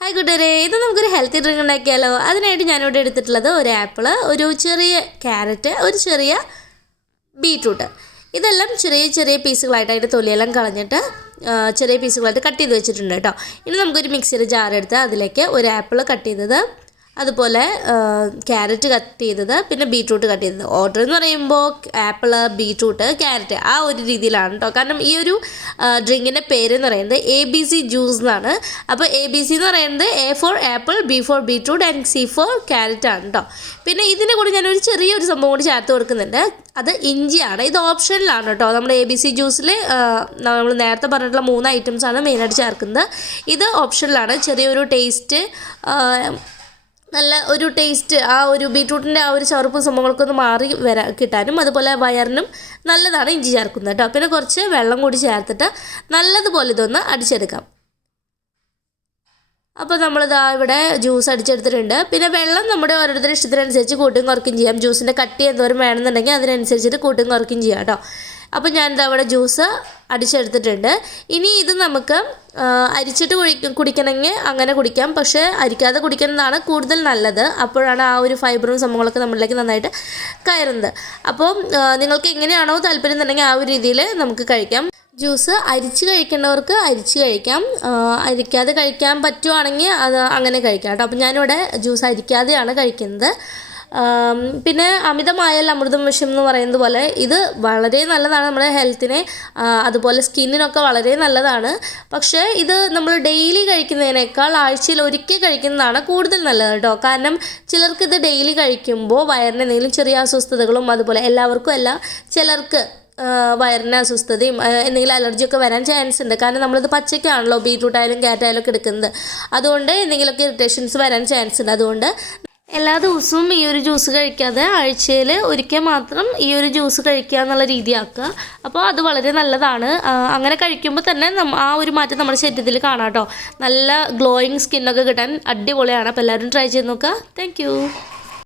Hi കൂട്ടുകാരെ, ഇത് നമുക്കൊരു ഹെൽത്തി ഡ്രിങ്ക് ഉണ്ടാക്കിയാലോ. അതിനായിട്ട് ഞാനിവിടെ എടുത്തിട്ടുള്ളത് ഒരു ആപ്പിള്, ഒരു ചെറിയ ക്യാരറ്റ്, ഒരു ചെറിയ ബീട്രൂട്ട്. ഇതെല്ലാം ചെറിയ ചെറിയ പീസുകളായിട്ട് അതിൻ്റെ തൊലിയെല്ലാം കളഞ്ഞിട്ട് ചെറിയ പീസുകളായിട്ട് കട്ട് ചെയ്ത് വെച്ചിട്ടുണ്ട് കേട്ടോ. ഇനി നമുക്കൊരു മിക്സിയുടെ ജാർ എടുത്ത് അതിലേക്ക് ഒരു ആപ്പിൾ കട്ട് ചെയ്തത്, അതുപോലെ ക്യാരറ്റ് കട്ട് ചെയ്തത്, പിന്നെ ബീട്രൂട്ട് കട്ട് ചെയ്തത്. ഓർഡർ എന്ന് പറയുമ്പോൾ ആപ്പിള്, ബീട്രൂട്ട്, ക്യാരറ്റ് ആ ഒരു രീതിയിലാണ് കേട്ടോ. കാരണം ഈ ഒരു ഡ്രിങ്കിൻ്റെ പേര് എന്ന് പറയുന്നത് ABC ജ്യൂസ് എന്നാണ്. അപ്പോൾ ABC എന്ന് പറയുന്നത് A for apple, B for beetroot and C for carrot ആണ് കേട്ടോ. പിന്നെ ഇതിൻ്റെ കൂടെ ഞാനൊരു ചെറിയൊരു സംഭവം കൂടി ചേർത്ത് കൊടുക്കുന്നുണ്ട്. അത് ഇഞ്ചിയാണ്. ഇത് ഓപ്ഷനിലാണ് കേട്ടോ. നമ്മുടെ ABC ജ്യൂസിൽ നമ്മൾ നേരത്തെ പറഞ്ഞിട്ടുള്ള 3 ഐറ്റംസാണ് മെയിനായിട്ട് ചേർക്കുന്നത്. ഇത് ഓപ്ഷനിലാണ്. ചെറിയൊരു ടേസ്റ്റ്, നല്ല ഒരു ടേസ്റ്റ്, ആ ഒരു ബീട്രൂട്ടിൻ്റെ ആ ഒരു ചവർപ്പും സംഭവങ്ങൾക്കൊന്ന് മാറി കിട്ടാനും അതുപോലെ വയറിനും നല്ലതാണ് ഇഞ്ചി ചേർക്കുന്നത് കേട്ടോ. പിന്നെ കുറച്ച് വെള്ളം കൂടി ചേർത്തിട്ട് നല്ലതുപോലെ ഇതൊന്ന് അടിച്ചെടുക്കാം. അപ്പോൾ നമ്മളിതാ ഇവിടെ ജ്യൂസ് അടിച്ചെടുത്തിട്ടുണ്ട്. പിന്നെ വെള്ളം നമ്മുടെ ഓരോരുത്തരുടെ ഇഷ്ടത്തിനനുസരിച്ച് കൂട്ടും കുറയ്ക്കും ചെയ്യാം. ജ്യൂസിൻ്റെ കട്ടി എന്തോരം വേണമെന്നുണ്ടെങ്കിൽ അതിനനുസരിച്ചിട്ട് കൂട്ടും കുറയ്ക്കും ചെയ്യാം കേട്ടോ. അപ്പോൾ ഞാനിത് അവിടെ ജ്യൂസ് അടിച്ചെടുത്തിട്ടുണ്ട്. ഇനി ഇത് നമുക്ക് അരിച്ചിട്ട് കുടിക്കണമെങ്കിൽ അങ്ങനെ കുടിക്കാം. പക്ഷേ അരിക്കാതെ കുടിക്കുന്നതാണ് കൂടുതൽ നല്ലത്. അപ്പോഴാണ് ആ ഒരു ഫൈബറും സംഭവങ്ങളൊക്കെ നമ്മളിലേക്ക് നന്നായിട്ട് കയറുന്നത്. അപ്പോൾ നിങ്ങൾക്ക് എങ്ങനെയാണോ താല്പര്യം എന്നുണ്ടെങ്കിൽ ആ ഒരു രീതിയിൽ നമുക്ക് കഴിക്കാം. ജ്യൂസ് അരിച്ച് കഴിക്കേണ്ടവർക്ക് അരിച്ച് കഴിക്കാം, അരിക്കാതെ കഴിക്കാൻ പറ്റുവാണെങ്കിൽ അത് അങ്ങനെ കഴിക്കാം കേട്ടോ. അപ്പോൾ ഞാനിവിടെ ജ്യൂസ് അരിക്കാതെയാണ് കഴിക്കുന്നത്. പിന്നെ അമിതമായാൽ അമൃതം വിഷം എന്ന് പറയുന്നത് പോലെ ഇത് വളരെ നല്ലതാണ് നമ്മുടെ ഹെൽത്തിനെ, അതുപോലെ സ്കിന്നിനൊക്കെ വളരെ നല്ലതാണ്. പക്ഷേ ഇത് നമ്മൾ ഡെയിലി കഴിക്കുന്നതിനേക്കാൾ ആഴ്ചയിൽ ഒരിക്കൽ കഴിക്കുന്നതാണ് കൂടുതൽ നല്ലത് കേട്ടോ. കാരണം ചിലർക്ക് ഇത് ഡെയിലി കഴിക്കുമ്പോൾ വയറിന് എന്തെങ്കിലും ചെറിയ അസ്വസ്ഥതകളും, അതുപോലെ എല്ലാവർക്കും അല്ല, ചിലർക്ക് വയറിന് അസ്വസ്ഥതയും എന്തെങ്കിലും അലർജിയൊക്കെ വരാൻ ചാൻസ് ഉണ്ട്. കാരണം നമ്മളിത് പച്ചയ്ക്കാണല്ലോ ബീട്രൂട്ടായാലും ക്യാരറ്റായാലും ഒക്കെ എടുക്കുന്നത്. അതുകൊണ്ട് എന്തെങ്കിലുമൊക്കെ ഇറിറ്റേഷൻസ് വരാൻ ചാൻസ് ഉണ്ട്. അതുകൊണ്ട് എല്ലാ ദിവസവും ഈ ഒരു ജ്യൂസ് കഴിക്കാതെ ആഴ്ചയിൽ ഒരിക്കൽ മാത്രം ഈ ഒരു ജ്യൂസ് കഴിക്കുക എന്നുള്ള രീതിയാക്കുക. അപ്പോൾ അത് വളരെ നല്ലതാണ്. അങ്ങനെ കഴിക്കുമ്പോൾ തന്നെ ആ ഒരു മാറ്റം നമ്മുടെ ശരീരത്തിൽ കാണാം കേട്ടോ. നല്ല ഗ്ലോയിങ് സ്കിന്നൊക്കെ കിട്ടാൻ അടിപൊളിയാണ്. അപ്പോൾ എല്ലാവരും ട്രൈ ചെയ്ത് നോക്കുക. താങ്ക്